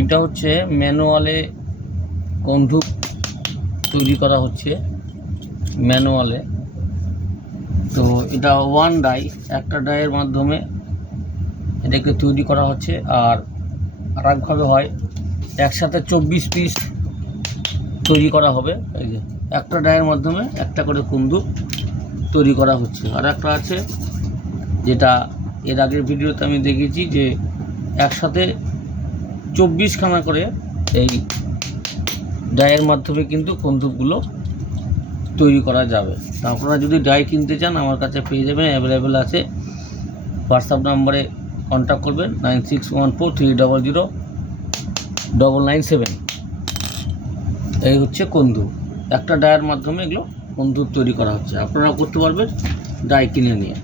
এটা হচ্ছে ম্যানুয়ালে বন্দুক তৈরি করা হচ্ছে ম্যানুয়ালে। তো এটা ওয়ান ডাই, একটা ডাইয়ের মাধ্যমে এটাকে তৈরি করা হচ্ছে। আর আরেকভাবে হয় একসাথে 24 পিস তৈরি করা হবে। এই যে একটা ডাইয়ের মাধ্যমে একটা করে বন্দুক তৈরি করা হচ্ছে। আর একটা আছে যেটা এর আগের ভিডিওতে আমি দেখেছি যে একসাথে 24খানা করে এই ডাইয়ের মাধ্যমে কিন্তু বন্দুকগুলো তৈরি করা যাবে। আপনারা যদি ডাই কিনতে চান আমার কাছে পেয়ে যাবেন, অ্যাভেলেবেল আছে। হোয়াটসঅ্যাপ নাম্বারে কন্ট্যাক্ট করবেন 9614300997। এই হচ্ছে বন্দুক, একটা ডাইয়ের মাধ্যমে এগুলো বন্দুক তৈরি করা হচ্ছে। আপনারা করতে পারবেন ডাই কিনে নিয়ে।